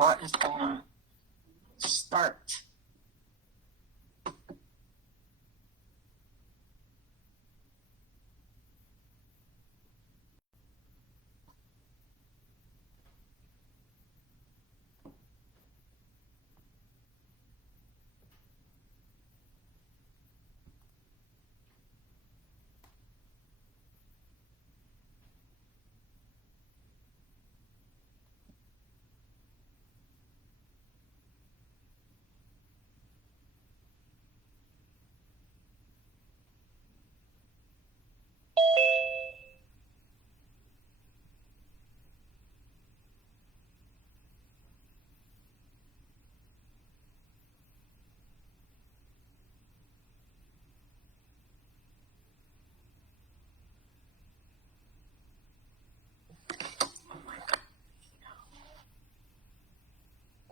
What is going on? Start.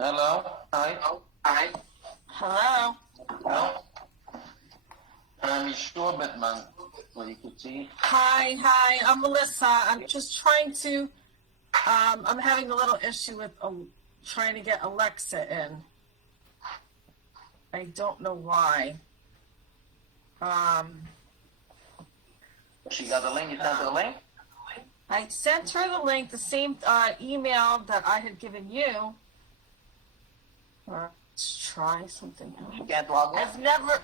Hello. Hi. Hi. Hello. Hello. I'm sure Batman. Well, you could see. Hi. I'm Melissa. I'm just trying to. I'm having a little issue with trying to get Alexa in. I don't know why. She got the link. You sent her the link. I sent her the link, the same email that I had given you. Let's try something else. She can't log in. I've never.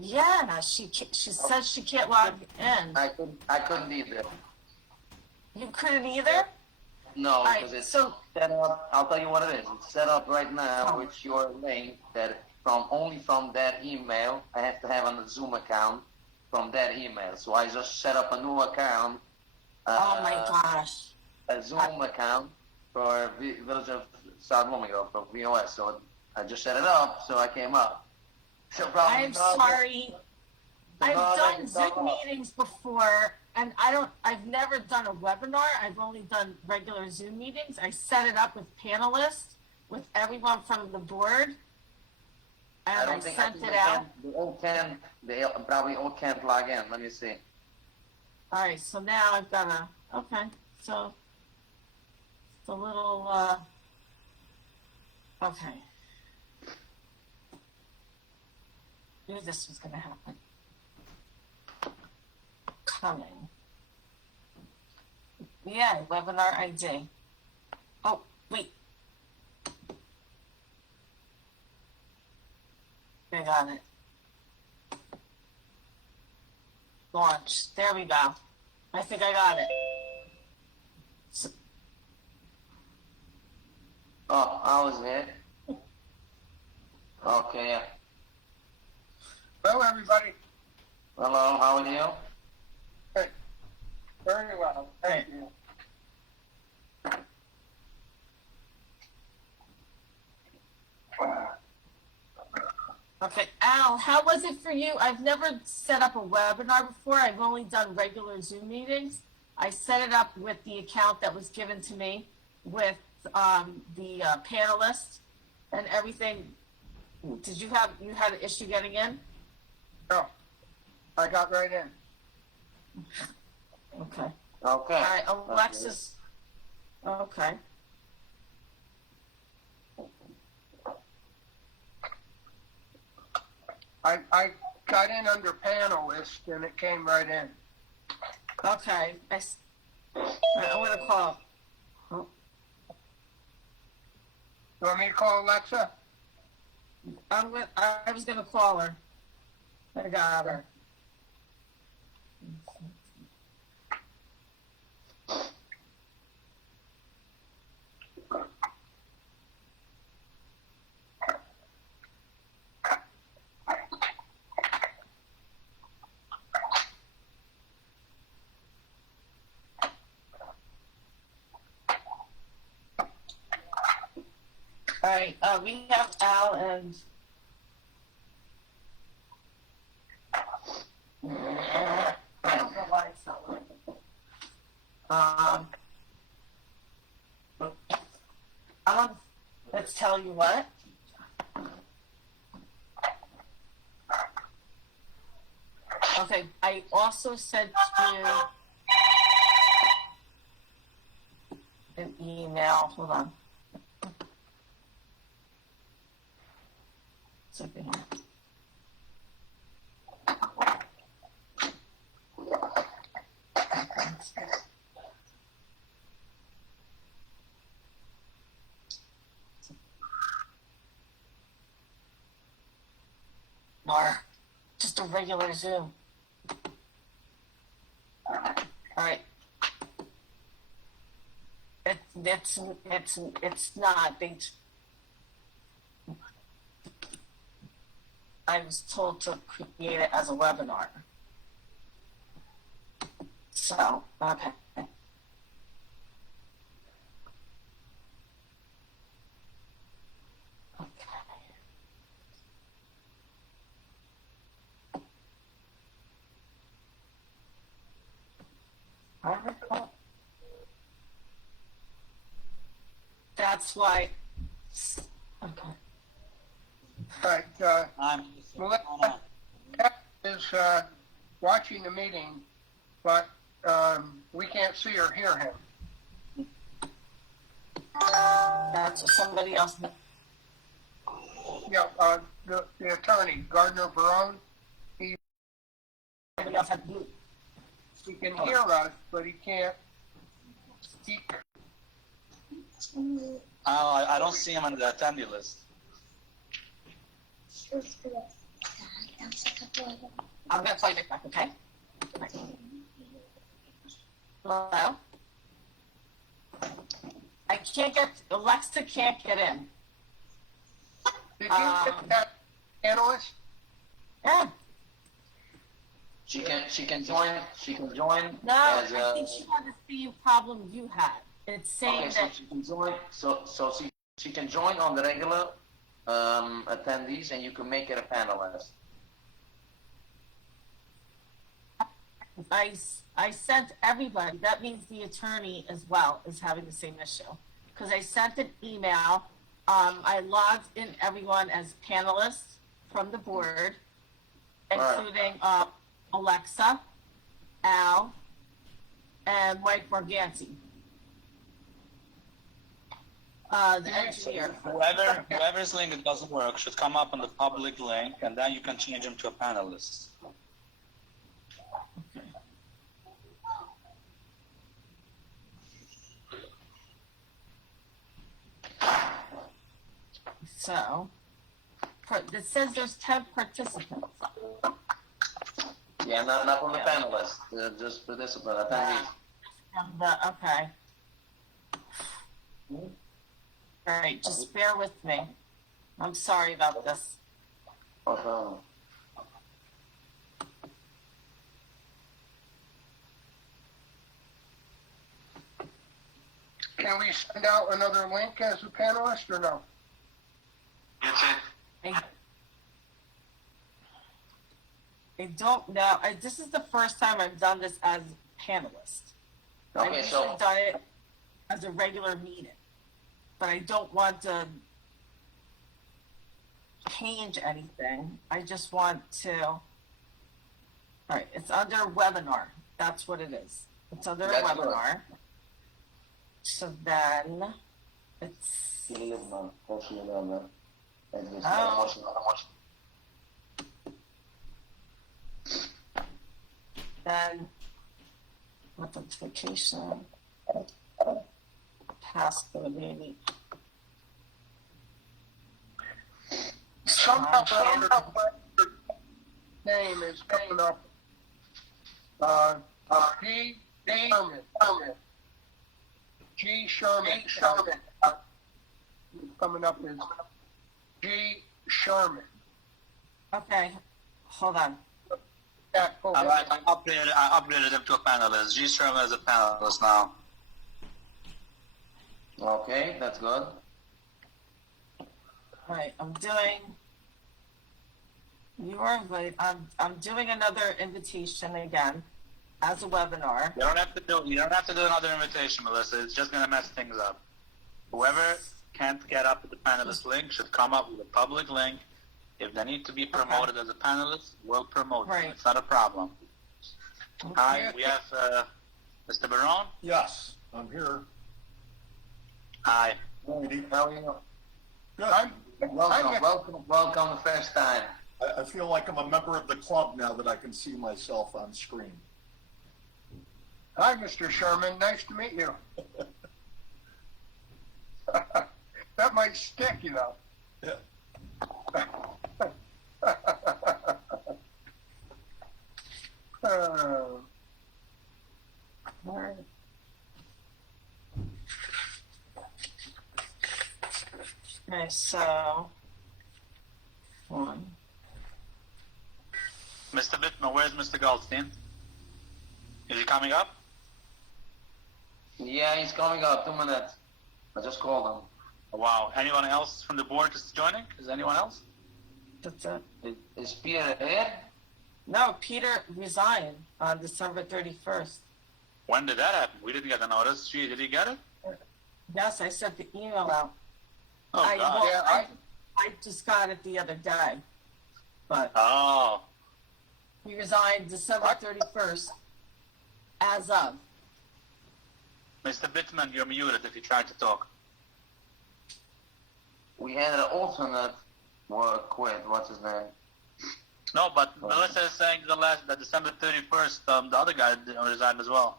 Yeah, she says she can't log in. I couldn't either. You couldn't either? No, because it's set up. I'll tell you what it is. It's set up right now with your link that only from that email. I have to have a Zoom account from that email. So I just set up a new account. Oh my gosh. A Zoom account for Village of South Bloomingdale for VOS. So I just set it up. So I came up. So I'm sorry. I've done Zoom meetings before, and I've never done a webinar. I've only done regular Zoom meetings. I set it up with panelists, with everyone from the board, and I sent it out. They probably all can't log in. Let me see. All right, so now I've got okay, so it's a little, okay. I knew this was going to happen. Coming. Yeah, webinar ID. Oh, wait. I got it. Launch. There we go. I think I got it. Oh, I was it. Okay, yeah. Hello, everybody. Hello, how are you? Good. Very well. Thank you. Okay, Al, how was it for you? I've never set up a webinar before. I've only done regular Zoom meetings. I set it up with the account that was given to me with the panelists and everything. Did you had an issue getting in? No, I got right in. Okay. Okay. All right, Alexis. Okay. I got in under panelist and it came right in. Okay. I'm going to call. Oh. You want me to call Alexa? I was going to call her. I got her. All right, we have Al and I don't know why it's not working. Let's tell you what. Okay, I also sent you an email. Hold on. second here. Or just a regular Zoom. All right. It's not. I was told to create it as a webinar. So, okay. That's why. Okay. All right, Melissa is watching the meeting, but we can't see or hear him. That's somebody else. Yeah, the attorney, Gardner Barone, Somebody else had blue. he can hear us, but he can't speak. I don't see him on the attendee list. I'm gonna play it back, okay? Hello? I can't get, Alexa can't get in. Did you get that analyst? Yeah. She can join. She can join. No, as I think she had the same problem you had. It's saying okay, so that she can join. So she can join on the regular attendees, and you can make it a panelist. I sent everybody, that means the attorney as well is having the same issue. Because I sent an email, I logged in everyone as panelists from the board, including Alexa, Al, and Mike Morganti. The engineer. Whoever's link doesn't work should come up on the public link, and then you can change him to a panelist. So, it says there's 10 participants. Yeah, not from the panelists, just participant attendees. Okay. All right, just bear with me. I'm sorry about this. Okay. Can we send out another link as a panelist or no? That's it. I don't know. This is the first time I've done this as panelist. I've Okay, usually so done it as a regular meeting, but I don't want to change anything. I just want to. All right, it's under webinar. That's what it is. It's under a webinar. Good. So then it's. Then authentication, passcode maybe. Somehow name is coming up. G. Sherman. Coming up is G. Sherman. Okay, hold on. I upgraded him to a panelist. G. Sherman is a panelist now. Okay, that's good. All right, I'm doing. You are right. I'm doing another invitation again, as a webinar. You don't have to do another invitation, Melissa. It's just gonna mess things up. Whoever can't get up to the panelist link should come up with a public link. If they need to be promoted as a panelist, we'll promote them. It's not a problem. Okay. Hi, we have Mr. Barone. Yes, I'm here. Hi. How are you? Good. Welcome the first time. I feel like I'm a member of the club now that I can see myself on screen. Hi, Mr. Sherman. Nice to meet you. That might stick, you know. Yeah. Alright. Okay, so one. Mr. Bittman, where's Mr. Goldstein? Is he coming up? Yeah, he's coming up. 2 minutes. I just called him. Wow. Anyone else from the board is joining? Is anyone else? That's it. Is Peter here? No, Peter resigned on December 31st. When did that happen? We didn't get the notice. Gee, did he get it? Yes, I sent the email out. Oh, God. Yeah, I just got it the other day. But Oh. he resigned December 31st as of. Mr. Bittman, you're muted if you're trying to talk. We had an alternate quit. What's his name? No, but Melissa is saying that December 31st, the other guy resigned as well.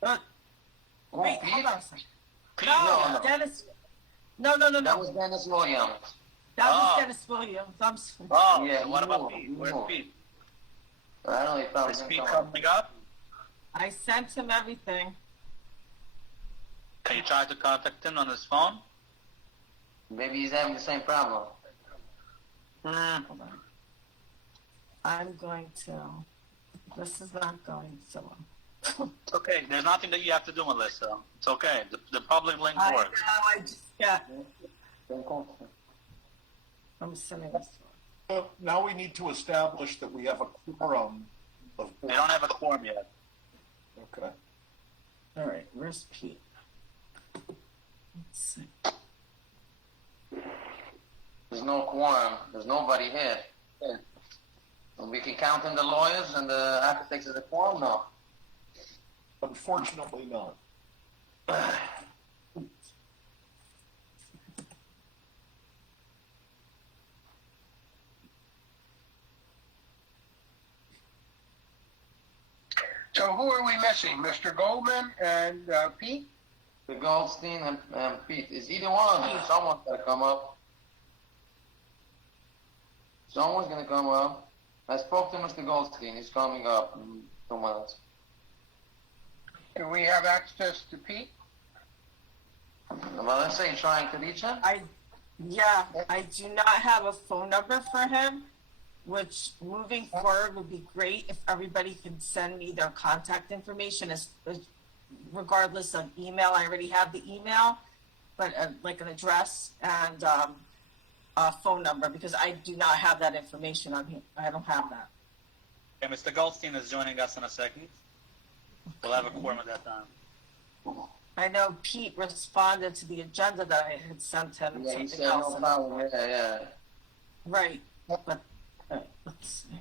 But wait, Pete? hold on a second. Pete? No, Dennis. No. That was Dennis Williams. That was Oh. Dennis Williams. Oh, Yeah, so what he about moved, Pete? he Where's moved. Pete? I don't know if that was Is him Pete coming. coming up? I sent him everything. Can you try to contact him on his phone? Maybe he's having the same problem. Hold on. I'm going to. This is not going so well. It's okay. There's nothing that you have to do, Melissa. It's okay. The public link I know. works. I just got. I'm sending this. Now we need to establish that we have a quorum of They don't have a quorum yet. Okay. All right, where's Pete? Let's see. There's no quorum. There's nobody here. And we can count in the lawyers and the architects as a quorum now. Unfortunately not. so who are we missing? Mr. Goldman and Pete? The Goldstein and Pete. Is either one of them? Someone's got to come up. Someone's going to come up. I spoke to Mr. Goldstein. He's coming up in 2 minutes. Do we have access to Pete? Well, let's say trying to reach him. I do not have a phone number for him, which moving forward would be great if everybody could send me their contact information as regardless of email. I already have the email, but like an address and a phone number, because I do not have that information on here. I don't have that. Okay, Mr. Goldstein is joining us in a second. We'll have a quorum at that time. I know Pete responded to the agenda that I had sent him. Yeah, he something said else. no problem. Yeah. Right. But, let's see.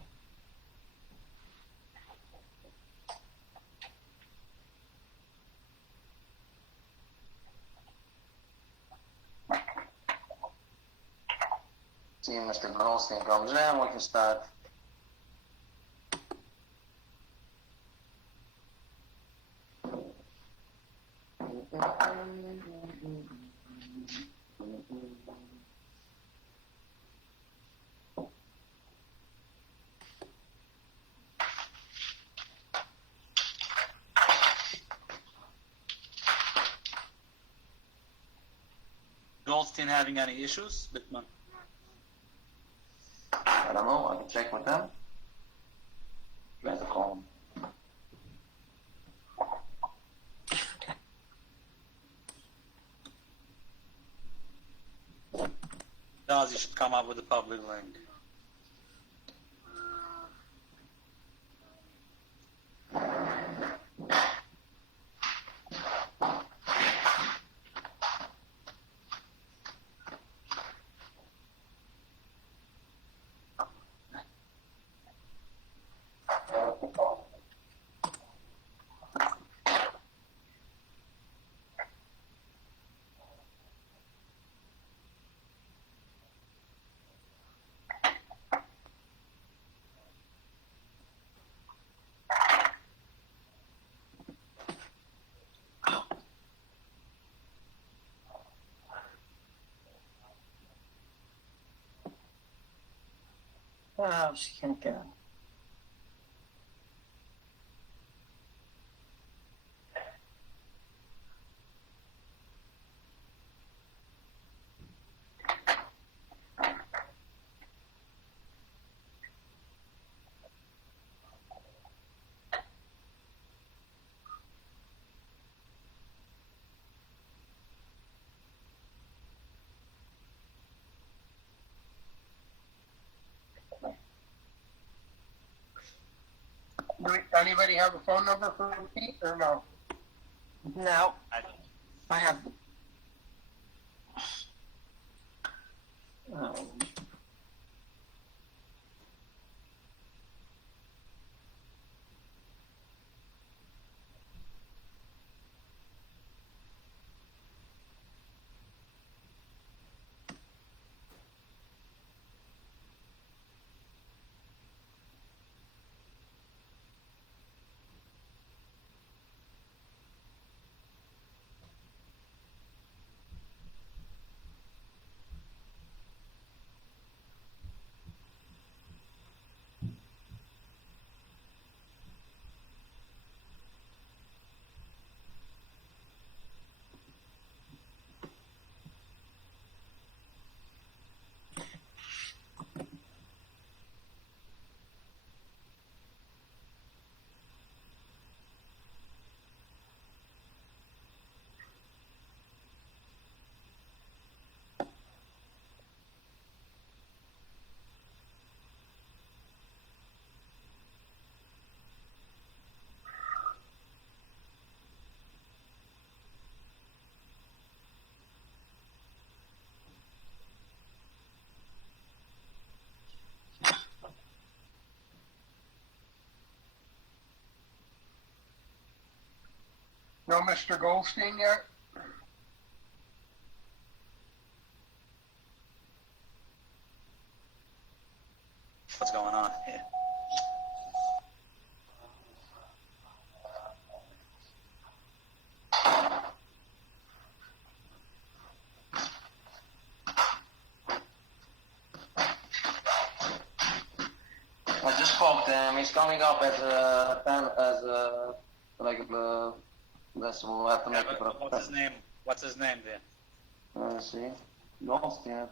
See Mr. Goldstein comes in, we can start. Goldstein having any issues? Bittman. I don't know. I can check with them. You have to call them. Does you should come up with a public link. Oh, she can't get it. Anybody have a phone number for Pete or no? No, I, I have. Um, No Mr. Goldstein yet? what's going on here? I just spoke to him. He's coming up as let's we'll have to Yeah, make it. but what's his name? What's his name then? Let's see. Goldstein.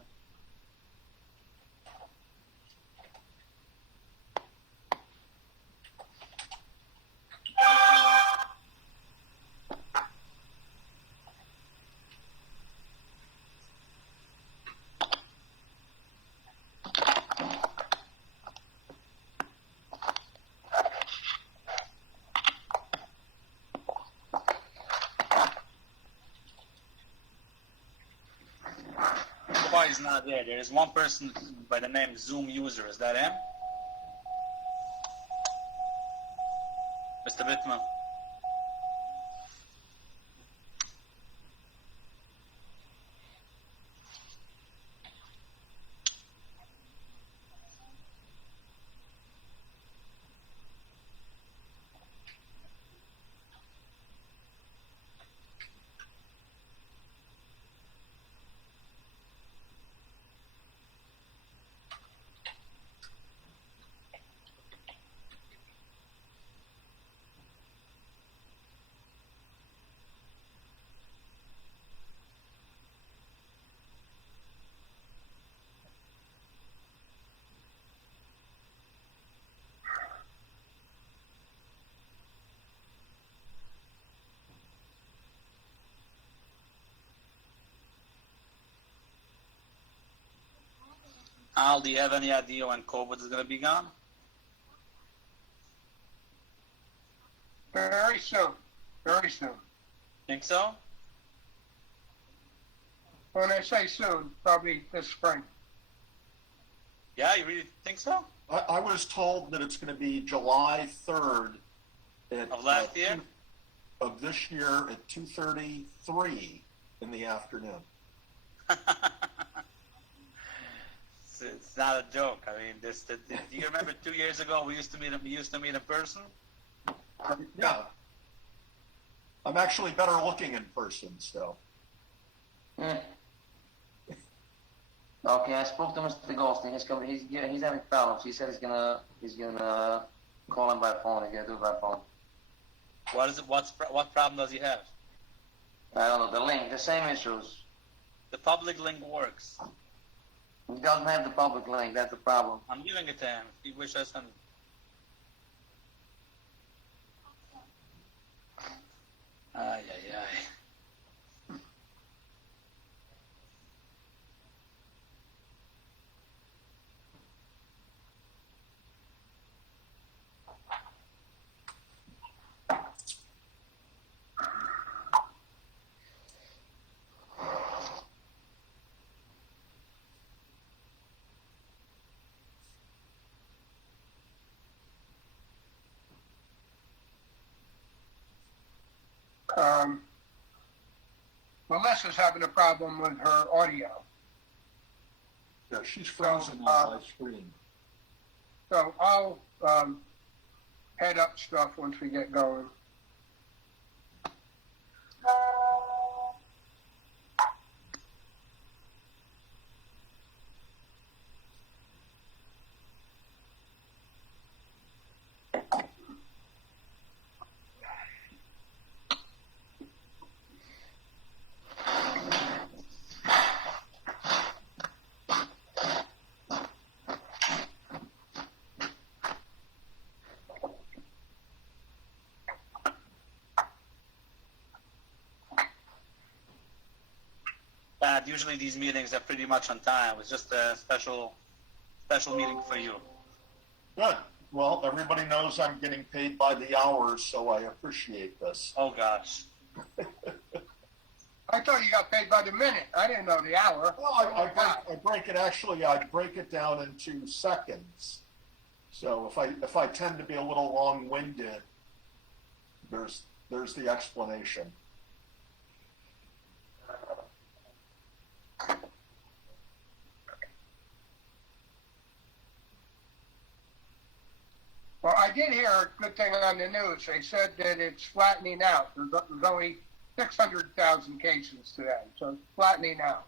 Why he's not there? There is one person by the name Zoom user. Is that him? Mr. Bittman. Al, do you have any idea when COVID is going to be gone? Very soon. Very soon. Think so? When I say soon, probably this spring. Yeah, you really think so? I was told that it's going to be July 3rd Of last year? Of this year at 2:33 in the afternoon. It's not a joke. I mean, do you remember 2 years ago we used to meet in person? Yeah. I'm actually better looking in person, so. Okay, I spoke to Mr. Goldstein. He's having problems. He said he's gonna call him by phone. He's gonna do it by phone. What is it? What problem does he have? I don't know the link. The same issues. The public link works. He doesn't have the public link. That's the problem. I'm giving it to him. If he wishes, and ay ay ay. Melissa's having a problem with her audio. Yeah, she's frozen on my screen. So I'll head up stuff once we get going. Usually these meetings are pretty much on time. It's just a special meeting for you. Good. Well, everybody knows I'm getting paid by the hour, so I appreciate this. Oh gosh. I thought you got paid by the minute. I didn't know the hour. Well, I break it down into seconds. So if I tend to be a little long-winded, there's the explanation. Well, I did hear a good thing on the news. They said that it's flattening out. There's only 600,000 cases today, so it's flattening out.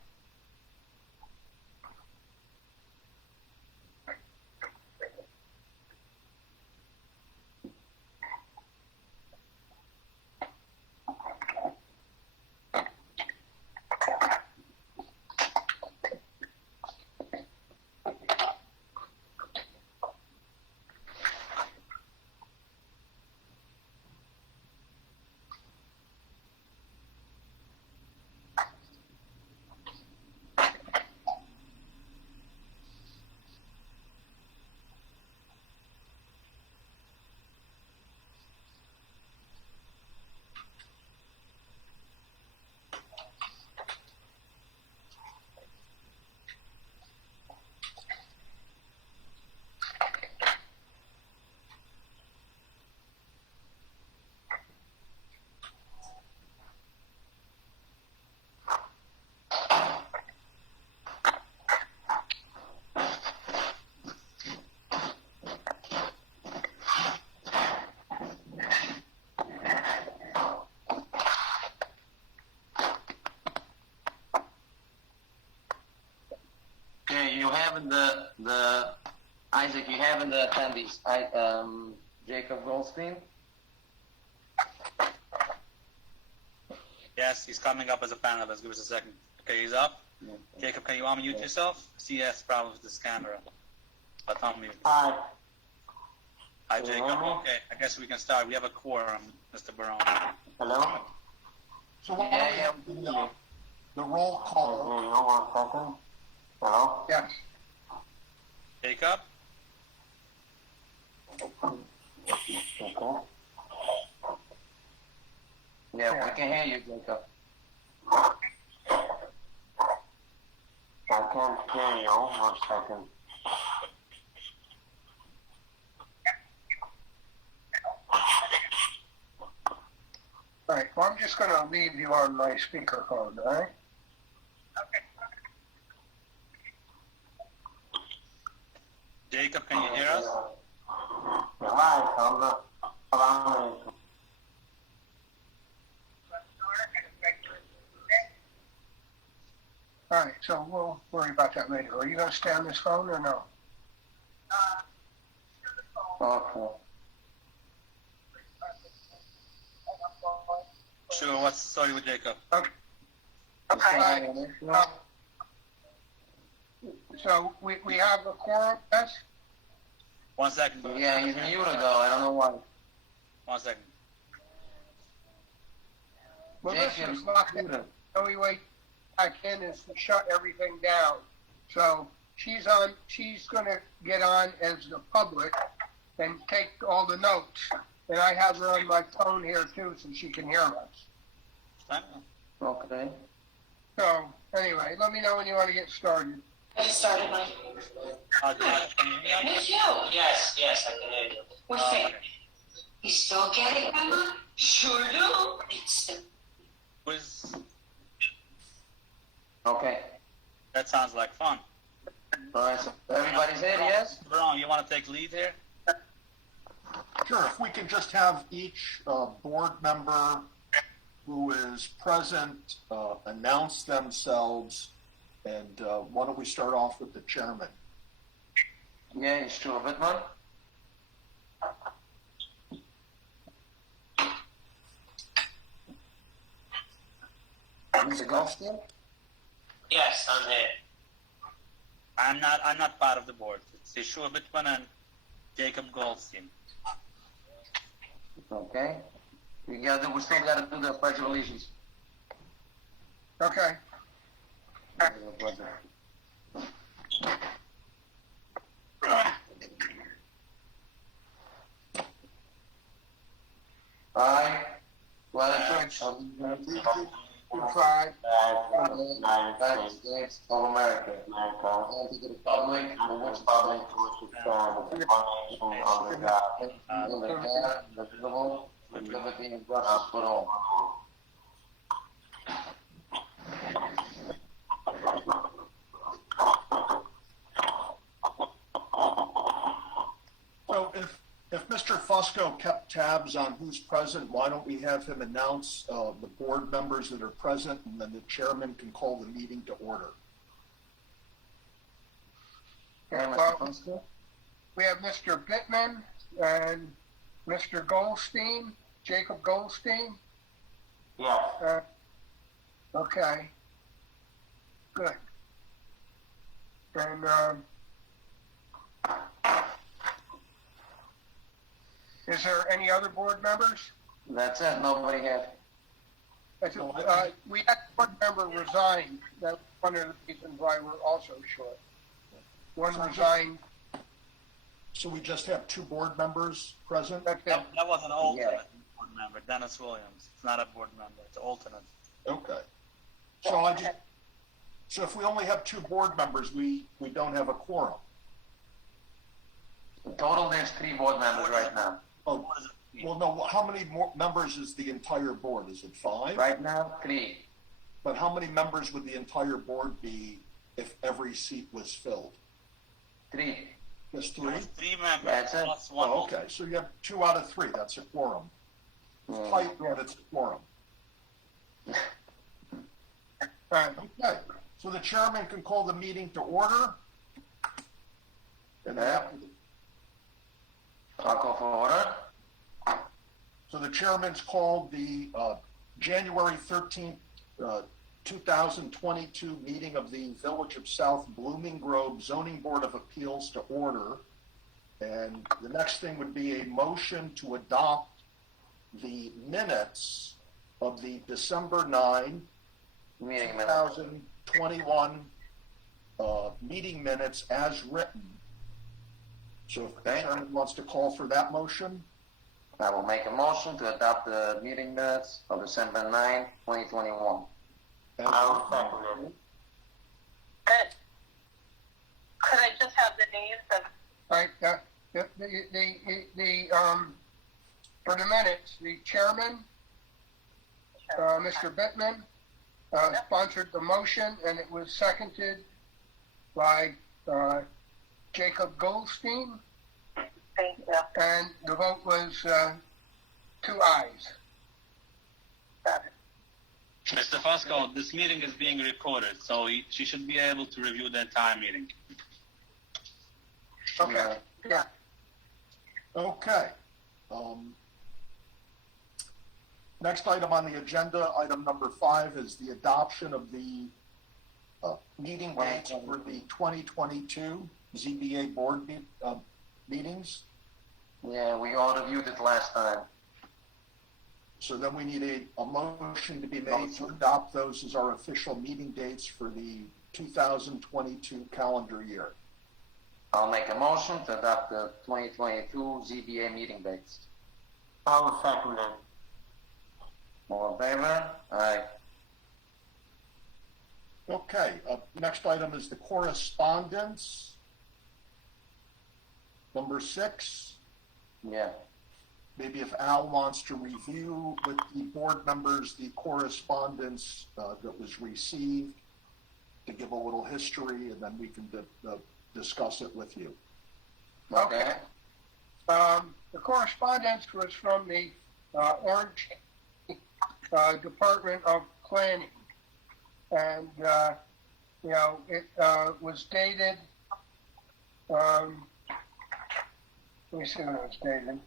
You have in the Isaac. You have in the attendees. Jacob Goldstein. Yes, he's coming up as a panelist. Give us a second. Okay, he's up. Jacob, can you unmute yourself? See, yes, problem with this camera. But unmute. Hi. Hi, Jacob. Okay, I guess we can start. We have a quorum, Mr. Barone. Hello? So what the roll call. Can you hear me 1 second? Hello? Yes. Jacob? Okay. Yeah, we can hear you, Jacob. I can't hear you. 1 second. All right. Well, I'm just going to leave you on my speakerphone, all right? Jacob, can you hear us? Hi, hello. All right, so we'll worry about that later. Are you gonna stay on this phone or no? Okay. Sure, what's the story with Jacob? Okay. So we have a quorum, yes? 1 second. Yeah, he's muted though. I don't know why. 1 second. Melissa's locked in. The only way back in is to shut everything down. So she's gonna get on as the public and take all the notes. And I have her on my phone here too, so she can hear us. Fine. Okay. So anyway, let me know when you want to get started. I started my. Can you hear me? With you. Yes, I can hear you. With Okay. You still get it, Grandma? Sure do. It's Who's- Okay. That sounds like fun. All right. So everybody's in, yes? Brown, you want to take lead here? Sure, if we can just have each board member who is present announce themselves, and why don't we start off with the chairman? Yeah, it's true. Whitman? Mr. Goldstein? Yes, I'm here. I'm not part of the board. It's Yeshua Bitman and Jacob Goldstein. Okay. We still gotta do the Pledge of Allegiance. Okay. I pledge allegiance Five. to the United States of America and to the republic for which it stands, one nation under God, indivisible, with liberty and justice for all. So if Mr. Fusco kept tabs on who's present, why don't we have him announce the board members that are present, and then the chairman can call the meeting to order. Well, we have Mr. Bittman and Mr. Goldstein, Jacob Goldstein. Yes. Okay. Good. And is there any other board members? That's it. Nobody had. We had one member resign. That's one of the reasons why we're also short. One resigned. So we just have two board members present? That's it. That was an alternate Yeah. board member, Dennis Williams. It's not a board member, it's an alternate. Okay. So if we only have two board members, we don't have a quorum. In total, there's 3 board members right now. Oh, What is it? well, no, how many more members is the entire board? Is it 5? Right now, 3. But how many members would the entire board be if every seat was filled? 3. Just It 3? was 3 members That's it. plus one. Oh, okay, so you have 2 out of 3, that's a quorum. Mm. Tight, but it's a quorum. Okay, so the chairman can call the meeting to order. And I'll call for order. so the chairman's called the January 13th, 2022 meeting of the Village of South Blooming Grove Zoning Board of Appeals to order. And the next thing would be a motion to adopt the minutes of the December 9, Meeting minutes. 2021 meeting minutes as written. So if the Okay. chairman wants to call for that motion, I will make a motion to adopt the meeting minutes of December 9, 2021. and I'll second it. Could I just have the names of, Right, for the minutes, the chairman, Mr. Bittman, sponsored the motion, and it was seconded by Jacob Goldstein, thank you, and the vote was 2 ayes. got it. Mr. Fusco, this meeting is being recorded, so she should be able to review the entire meeting. Okay, yeah. Okay. Next item on the agenda, item number 5, is the adoption of the meeting dates for the 2022 ZBA board meetings. Yeah, we all reviewed it last time. So then we need a motion to be made to adopt those as our official meeting dates for the 2022 calendar year. I'll make a motion to adopt the 2022 ZBA meeting dates. I'll second it. All in favor? Aye. Okay, next item is the correspondence. Number 6. Yeah. Maybe if Al wants to review with the board members the correspondence that was received, to give a little history, and then we can discuss it with you. Okay. The correspondence was from the Orange Department of Planning, and it was dated. Let me see when it was dated.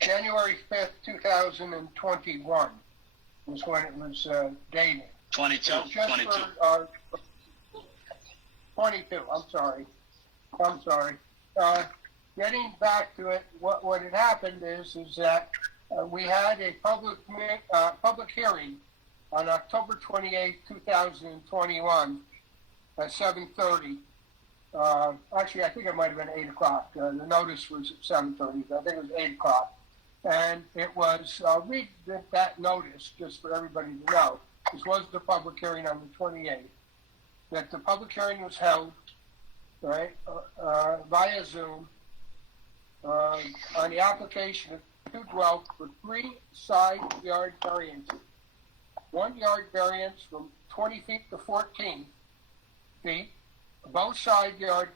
January 5th, 2021 was when it was dated. 22. Just 22. for 22. I'm sorry. Getting back to it, what had happened is that we had a public hearing on October 28, 2021 at 7:30. Actually, I think it might have been 8 o'clock. The notice was at 7:30, but I think it was 8 o'clock. And it was, I'll read that notice just for everybody to know. This was the public hearing on the 28th. That the public hearing was held, right, via Zoom, on the application of 2 dwells for 3 side yard variances. 1 yard variance from 20 feet to 14 feet, both side yard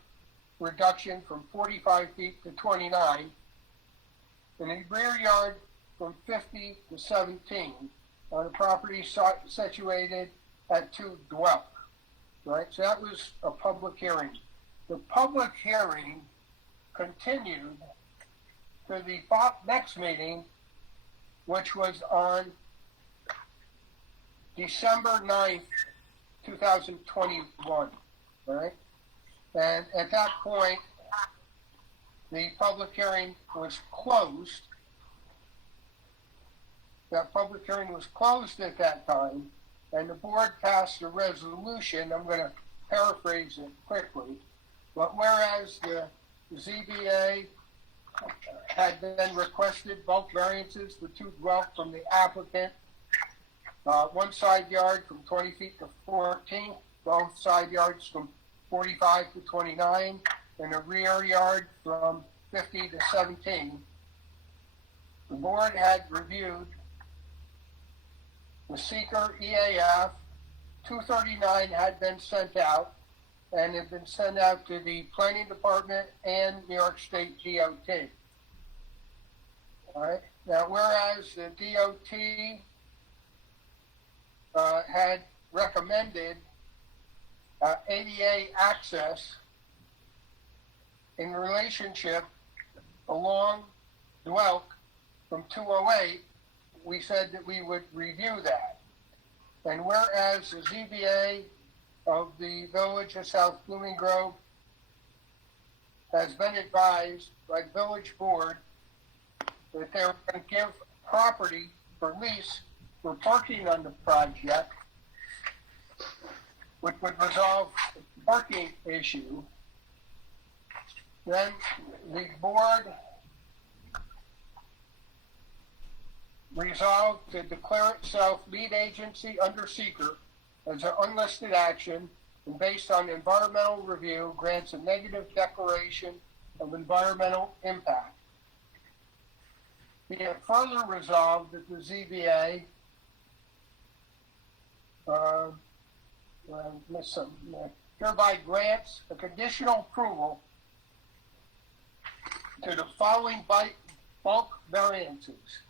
reduction from 45 feet to 29, and the rear yard from 50 to 17 on a property situated at 2 dwells. Right, so that was a public hearing. The public hearing continued to the next meeting, which was on December 9th, 2021, right? And at that point, the public hearing was closed. That public hearing was closed at that time, and the board passed a resolution. I'm going to paraphrase it quickly. But whereas the ZBA had then requested bulk variances for 2 dwells from the applicant, 1 side yard from 20 feet to 14, both side yards from 45 to 29, and a rear yard from 50 to 17. The board had reviewed the seeker EAF. 239 had been sent out, and had been sent out to the Planning Department and New York State DOT. All right. Now, whereas the DOT had recommended ADA access in relationship along Dwelk from 208, we said that we would review that. And whereas the ZBA of the Village of South Blooming Grove has been advised by the village board that they're going to give property for lease for parking on the project, which would resolve the parking issue, then the board resolved to declare itself lead agency under seeker as an unlisted action, and based on environmental review, grants a negative declaration of environmental impact. Be it further resolved that the ZBA hereby grants a conditional approval to the following bulk variances.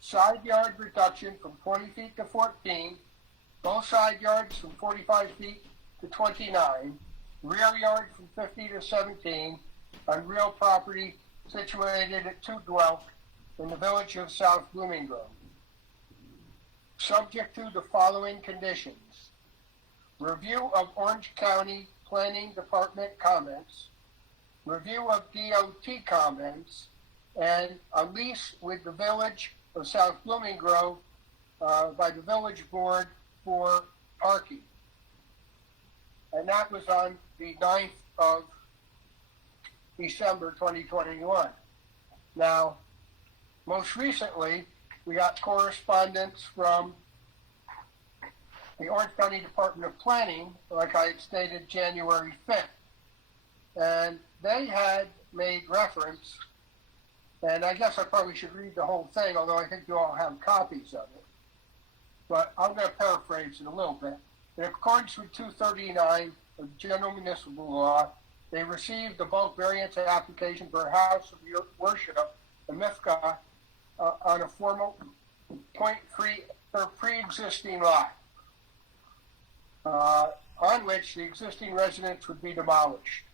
side yard reduction from 20 feet to 14, both side yards from 45 feet to 29, rear yard from 50 to 17, on real property situated at 2 Dwelk in the village of South Blooming Grove. Subject to the following conditions: review of Orange County Planning Department comments, review of DOT comments, and a lease with the village of South Blooming Grove by the village board for parking. And that was on the 9th of December 2021. Now, most recently, we got correspondence from the Orange County Department of Planning, like I had stated, January 5th. And they had made reference, and I guess I probably should read the whole thing, although I think you all have copies of it. But I'm going to paraphrase it a little bit. In accordance with 239 of General Municipal Law, they received the bulk variance application for a house of worship in Mifka on a formal 0.3 or pre-existing lot, on which the existing residence would be demolished.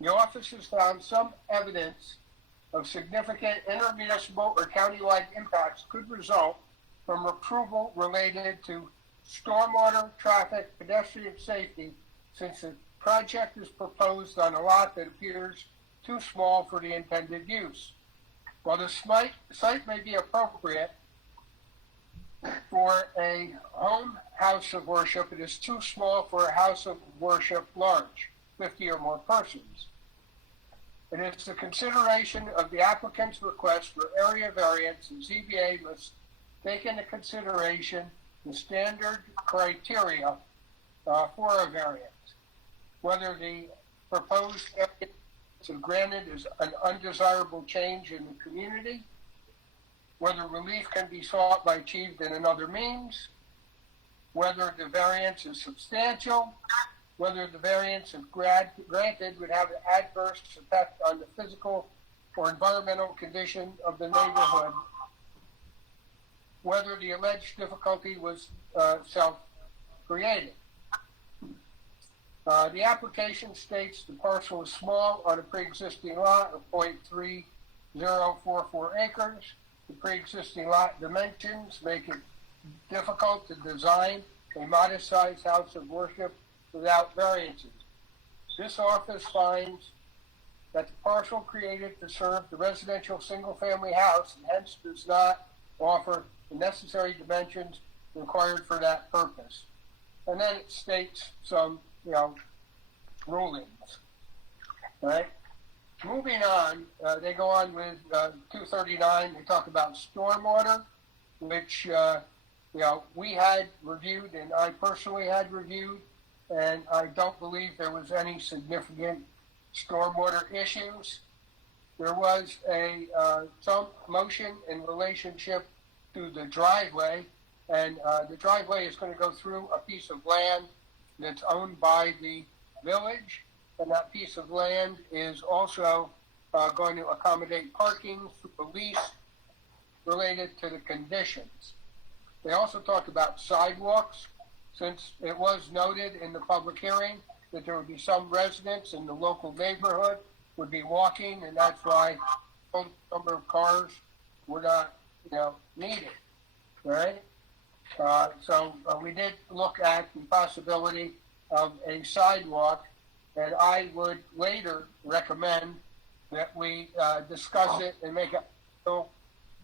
The office has found some evidence of significant intermunicipal or countywide impacts could result from approval related to stormwater, traffic, pedestrian safety, since the project is proposed on a lot that appears too small for the intended use. While the site may be appropriate for a home house of worship, it is too small for a house of worship large, 50 or more persons. It is the consideration of the applicant's request for area variance, and ZBA must take into consideration the standard criteria for a variance. Whether the proposed area granted is an undesirable change in the community, whether relief can be sought by achieved in another means, whether the variance is substantial, whether the variance if granted would have an adverse effect on the physical or environmental condition of the neighborhood, whether the alleged difficulty was self-created. The application states the parcel is small on a pre-existing lot of 0.3044 acres. The pre-existing lot dimensions make it difficult to design a modest-sized house of worship without variances. This office finds that the parcel created to serve the residential single-family house and hence does not offer the necessary dimensions required for that purpose. And then it states some, rulings. Right? Moving on, they go on with 239. They talk about stormwater, which we had reviewed, and I personally had reviewed, and I don't believe there was any significant stormwater issues. There was some motion in relationship to the driveway, and the driveway is going to go through a piece of land that's owned by the village, and that piece of land is also going to accommodate parking through a lease related to the conditions. They also talked about sidewalks, since it was noted in the public hearing that there would be some residents in the local neighborhood would be walking, and that's why a number of cars were not, needed, right? So we did look at the possibility of a sidewalk, and I would later recommend that we discuss it and make it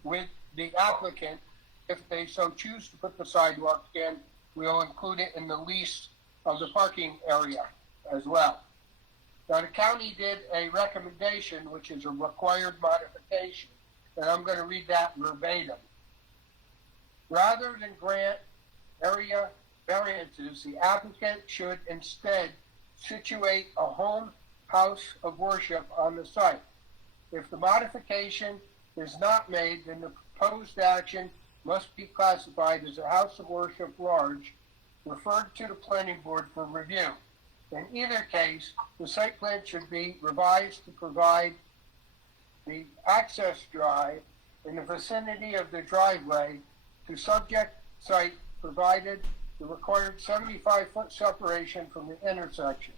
with the applicant. If they so choose to put the sidewalk in, we'll include it in the lease of the parking area as well. Now, the county did a recommendation, which is a required modification, and I'm going to read that verbatim. Rather than grant area variances, the applicant should instead situate a home house of worship on the site. If the modification is not made, then the proposed action must be classified as a house of worship large, referred to the planning board for review. In either case, the site plan should be revised to provide the access drive in the vicinity of the driveway to subject site provided the required 75-foot separation from the intersection.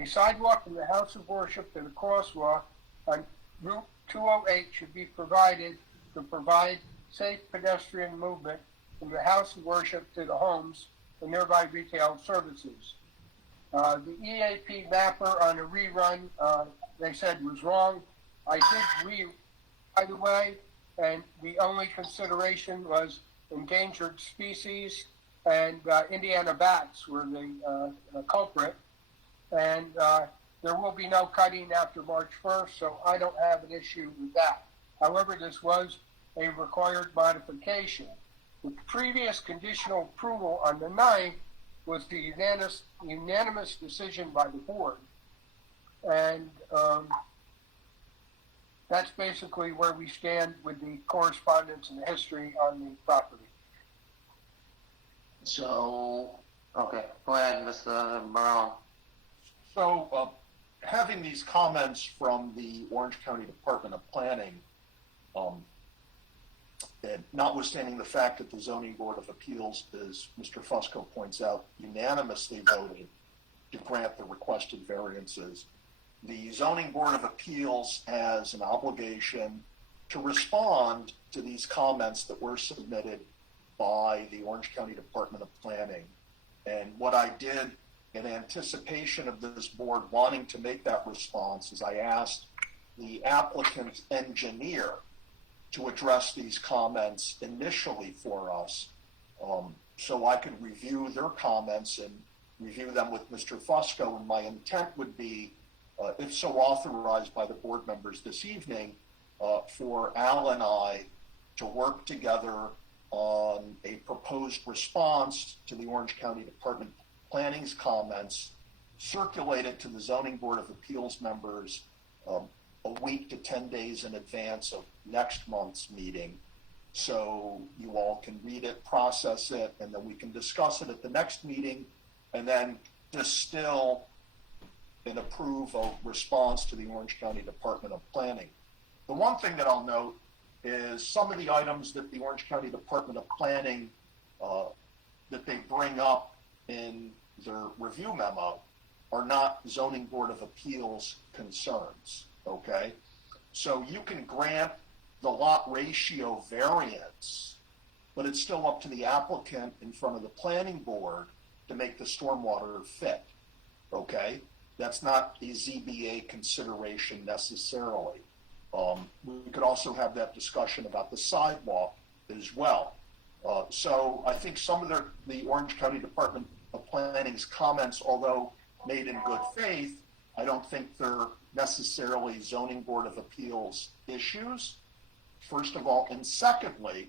A sidewalk from the house of worship to the crosswalk on Route 208 should be provided to provide safe pedestrian movement from the house of worship to the homes and nearby retail services. The EAP mapper on a rerun, they said was wrong. I did read, by the way, and the only consideration was endangered species and Indiana bats were the culprit. And there will be no cutting after March 1st, so I don't have an issue with that. However, this was a required modification. The previous conditional approval on the 9th was the unanimous decision by the board. And that's basically where we stand with the correspondence and the history on the property. So, okay, go ahead, Mr. Brown. So, having these comments from the Orange County Department of Planning, and notwithstanding the fact that the Zoning Board of Appeals, as Mr. Fusco points out, unanimously voted to grant the requested variances, the Zoning Board of Appeals has an obligation to respond to these comments that were submitted by the Orange County Department of Planning. And what I did in anticipation of this board wanting to make that response is I asked the applicant's engineer to address these comments initially for us, so I could review their comments and review them with Mr. Fusco. And my intent would be, if so authorized by the board members this evening, for Al and I to work together on a proposed response to the Orange County Department of Planning's comments, circulated to the Zoning Board of Appeals members a week to 10 days in advance of next month's meeting, so you all can read it, process it, and then we can discuss it at the next meeting, and then distill and approve a response to the Orange County Department of Planning. The one thing that I'll note is some of the items that the Orange County Department of Planning that they bring up in their review memo are not Zoning Board of Appeals concerns, okay? So you can grant the lot ratio variance, but it's still up to the applicant in front of the planning board to make the stormwater fit, okay? That's not a ZBA consideration necessarily. We could also have that discussion about the sidewalk as well. So I think some of the Orange County Department of Planning's comments, although made in good faith, I don't think they're necessarily Zoning Board of Appeals issues, first of all. And secondly,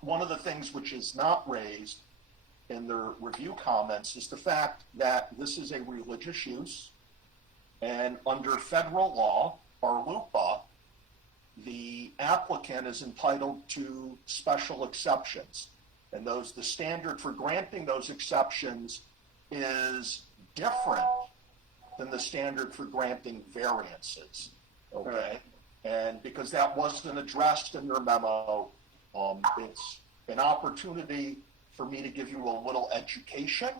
one of the things which is not raised in their review comments is the fact that this is a religious use, and under federal law, RLUPA, the applicant is entitled to special exceptions. And the standard for granting those exceptions is different than the standard for granting variances, okay? And because that wasn't addressed in their memo, it's an opportunity for me to give you a little education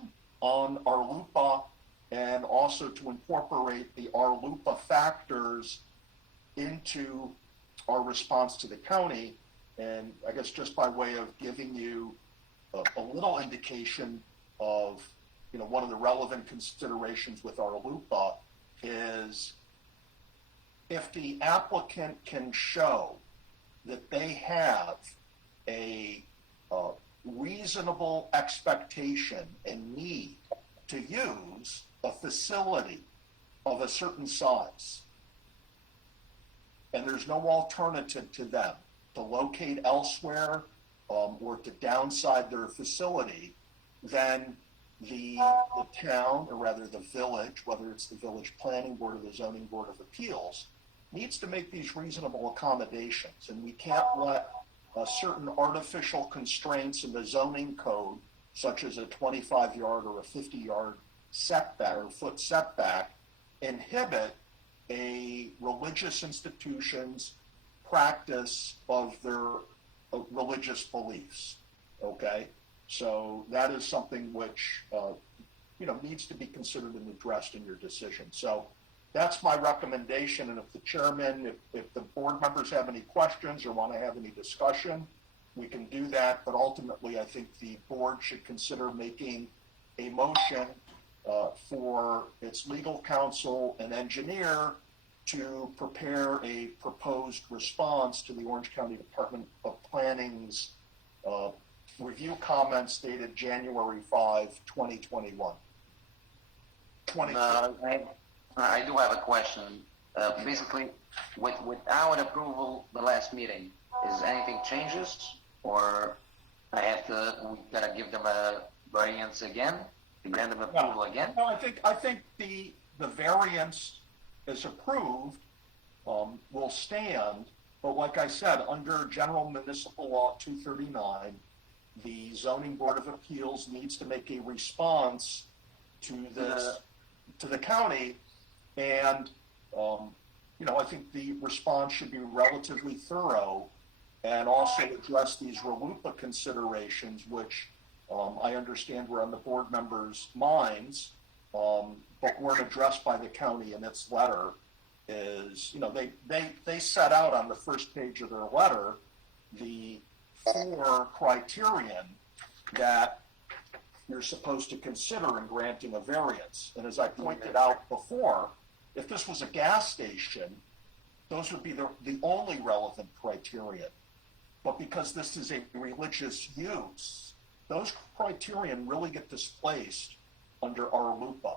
on RLUPA and also to incorporate the RLUPA factors into our response to the county. And I guess just by way of giving you a little indication of, one of the relevant considerations with our LUPA is if the applicant can show that they have a reasonable expectation and need to use a facility of a certain size, and there's no alternative to them to locate elsewhere or to downside their facility, then the town, or rather the village, whether it's the village planning board or the zoning board of appeals, needs to make these reasonable accommodations. And we can't let certain artificial constraints in the zoning code, such as a 25-yard or a 50-yard setback or foot setback, inhibit a religious institution's practice of their religious beliefs. Okay, so that is something which needs to be considered and addressed in your decision. So that's my recommendation. And if the chairman, if the board members have any questions or want to have any discussion, we can do that. But ultimately, I think the board should consider making a motion for its legal counsel and engineer to prepare a proposed response to the Orange County Department of Planning's review comments dated January 5, 2021. I do have a question. Basically, without approval the last meeting, is anything changes, or we gotta give them a variance again, to grant them approval again? No, I think the variance is approved, will stand, but like I said, under General Municipal Law 239, the Zoning Board of Appeals needs to make a response to this, to the county, and I think the response should be relatively thorough and also address these RLUIPA considerations, which I understand were on the board members' minds, but weren't addressed by the county in its letter. Is they set out on the first page of their letter the 4 criterion that you're supposed to consider in granting a variance. And as I pointed out before, if this was a gas station, those would be the only relevant criterion. But because this is a religious use, those criterion really get displaced under our LUPA.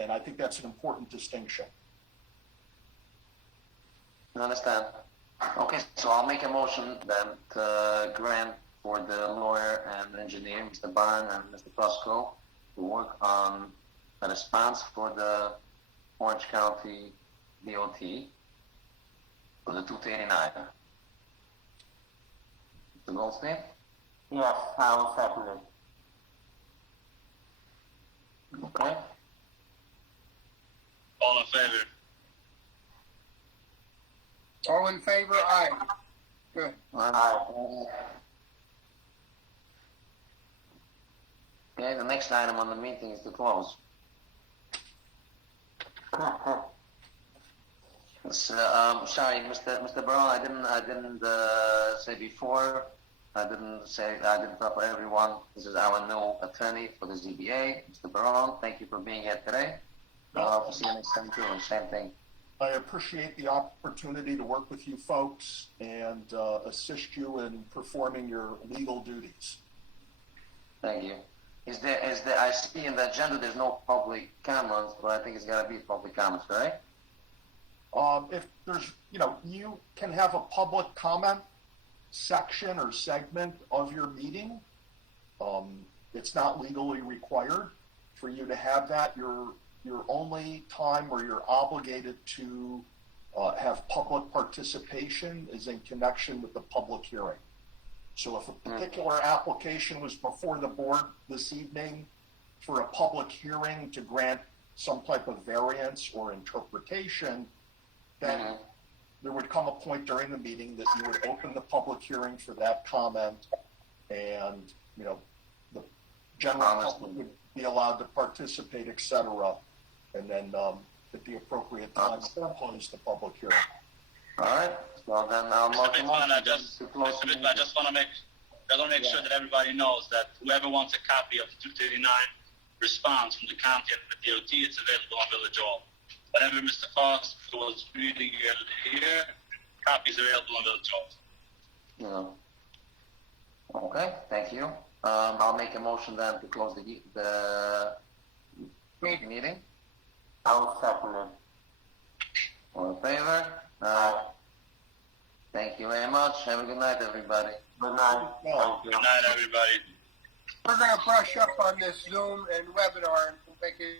And I think that's an important distinction. I understand. Okay, so I'll make a motion then to grant for the lawyer and engineer, Mr. Byrne and Mr. Costco, to work on a response for the Orange County DOT for the 239. Mr. Goldstein? Yes, I will second it. Okay. All in favor? All in favor? Aye. Good. Okay, the next item on the meeting is to close. Sorry, Mr. Brown, I didn't say before. I didn't talk for everyone. This is our new attorney for the ZBA, Mr. Brown. Thank you for being here today. I'll see you next time too. Same thing. I appreciate the opportunity to work with you folks and assist you in performing your legal duties. Thank you. Is there, I see in the agenda there's no public comments, but I think it's got to be public comments, right? If there's, you can have a public comment section or segment of your meeting. It's not legally required for you to have that. Your only time where you're obligated to have public participation is in connection with the public hearing. So if a particular application was before the board this evening for a public hearing to grant some type of variance or interpretation, then there would come a point during the meeting that you would open the public hearing for that comment, and the general public would be allowed to participate, etc. And then at the appropriate time, close the public hearing. All right. Well, then I'll Mr. Bitman, I just want to make sure that everybody knows that whoever wants a copy of the 239 response from the county and the DOT, it's available on Village Hall. Whatever Mr. Foss was reading here, copies available on Village Hall. Yeah. Okay. Thank you. I'll make a motion then to close the meeting. I'll second it. All in favor? Thank you very much. Have a good night, everybody. Good night. Thank you. Good night, everybody. We're going to brush up on this Zoom and webinar and make it